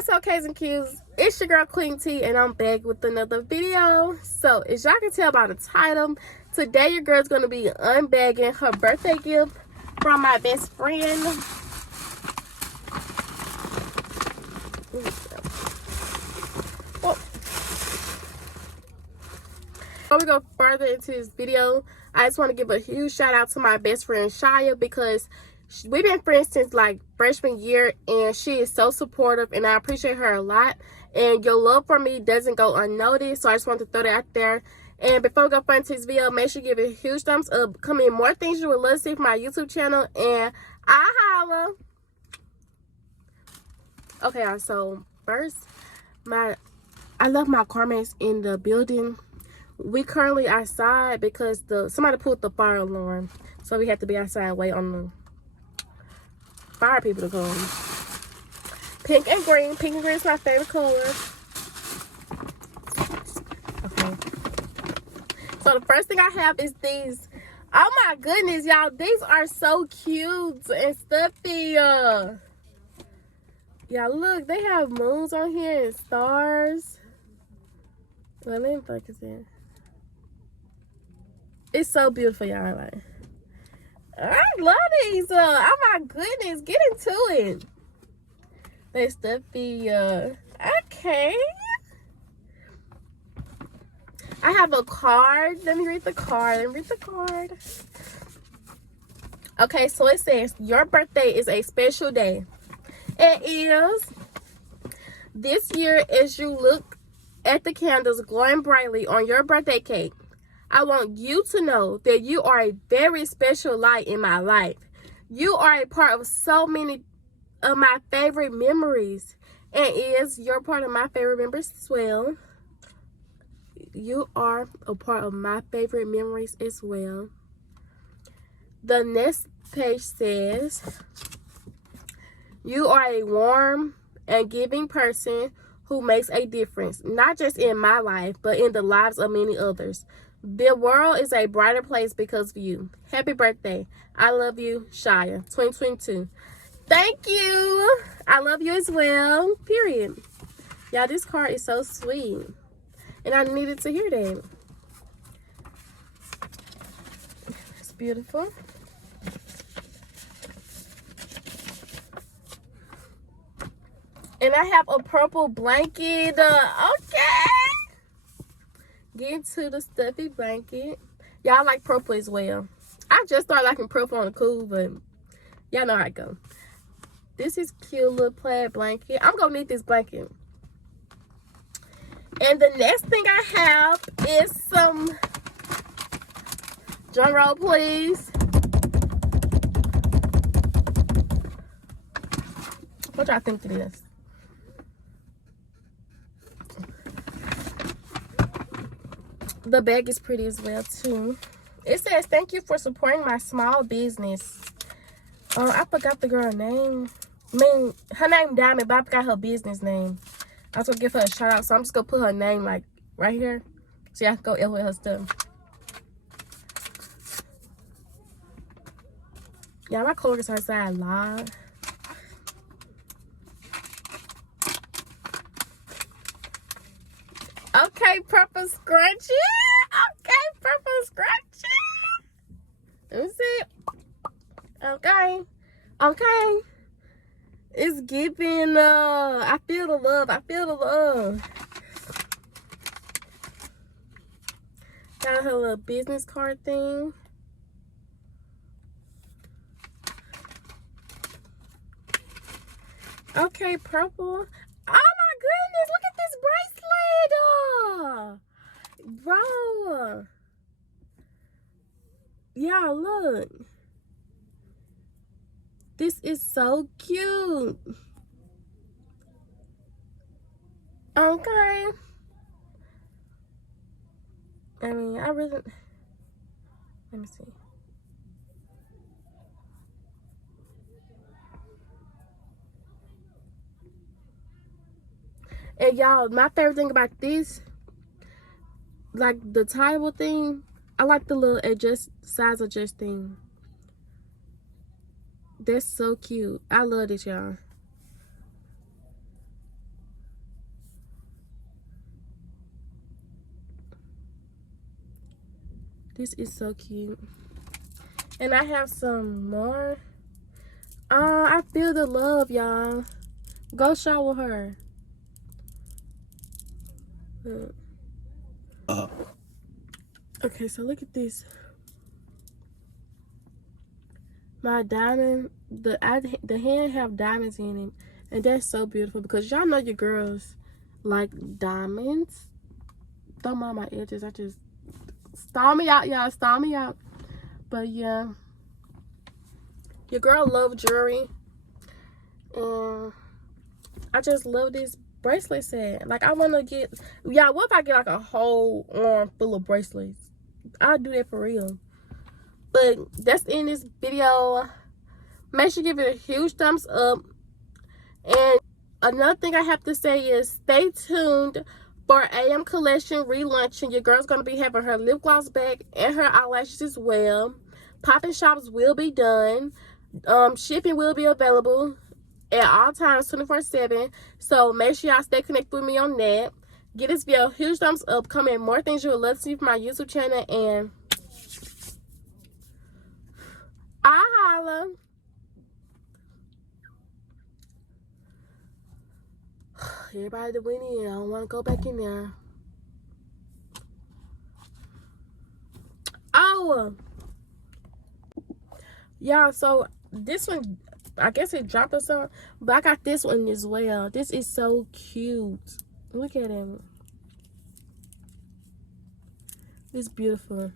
What's up, K's and Q's? It's your girl QueenT, and I'm back with another video. So, as y'all can tell by the title, today your girl's gonna be unbagging her birthday gift from my best friend. Before we go further into this video, I just want to give a huge shout out to my best friend Shia, because we've been friends since like freshman year, and she is so supportive, and I appreciate her a lot. And your love for me doesn't go unnoticed, so I just want to throw that out there. And before we go further into this video, make sure you give it a huge thumbs up. Come in more things you would love to see from my YouTube channel, and I holla. Okay, y'all, so first, I left my car mates in the building. We currently outside because somebody pulled the fire alarm, so we have to be outside wait on the fire people to come. Pink and green. Pink and green is my favorite color. Okay. So the first thing I have is these. Oh my goodness, y'all. These are so cute and stuffy. Y'all look, they have moons on here and stars. Well, let me focus in. It's so beautiful, y'all. Like, I love these. Oh my goodness, get into it. They stuffy. Okay. I have a card. Let me read the card. Okay, so it says, your birthday is a special day. It is. This year, as you look at the candles glowing brightly on your birthday cake, I want you to know that you are a very special light in my life. You are a part of so many of my favorite memories, and you're part of my favorite memories as well. You are a part of my favorite memories as well. The next page says, you are a warm and giving person who makes a difference, not just in my life, but in the lives of many others. The world is a brighter place because of you. Happy birthday. I love you, Shia. 2022. Thank you. I love you as well. Period. Y'all, this card is so sweet, and I needed to hear that. It's beautiful. And I have a purple blanket. Okay. Get into the stuffy blanket. Y'all like purple as well. I just started liking purple on the cool, but y'all know how it go. This is cute little plaid blanket. I'm gonna need this blanket. And the next thing I have is some, drum roll please. What y'all think it is? The bag is pretty as well too. It says, thank you for supporting my small business. I forgot the girl's name. Her name Diamond, but I forgot her business name. I was gonna give her a shout out, so I'm just gonna put her name like right here, so y'all can go L with her stuff. Yeah, my coworkers are outside live. Okay, purple scrunchie. Okay, purple scrunchie. Let me see. Okay. It's giving, I feel the love. Got her little business card thing. Okay, purple. Oh my goodness, look at this bracelet. Bro. Y'all, look. This is so cute. Okay. I mean, let me see. And y'all, my favorite thing about this, like the table thing, I like the little size adjust thing. That's so cute. I love this, y'all. This is so cute. And I have some more. I feel the love, y'all. Go shower her. Okay, so look at this. My diamond, the hand have diamonds in it, and that's so beautiful because y'all know your girls like diamonds. Don't mind my edges. I just stall me out, y'all. Stall me out. But yeah, your girl love jewelry, and I just love this bracelet set. Like, I want to get, y'all, what if I get like a whole arm full of bracelets? I'll do that for real. But that's the end of this video. Make sure you give it a huge thumbs up. And another thing I have to say is stay tuned for AM collection relaunching. Your girl's going to be having her lip gloss back and her eyelashes as well. Popping shops will be done. Shipping will be available at all times, 24/7. So make sure y'all stay connected with me on that. Give this video a huge thumbs up. Comment more things you would love to see from my YouTube channel. And I holla. Everybody that went in, I don't want to go back in there. Oh, y'all, so this one, I guess it dropped or something, but I got this one as well. This is so cute. Look at him. It's beautiful.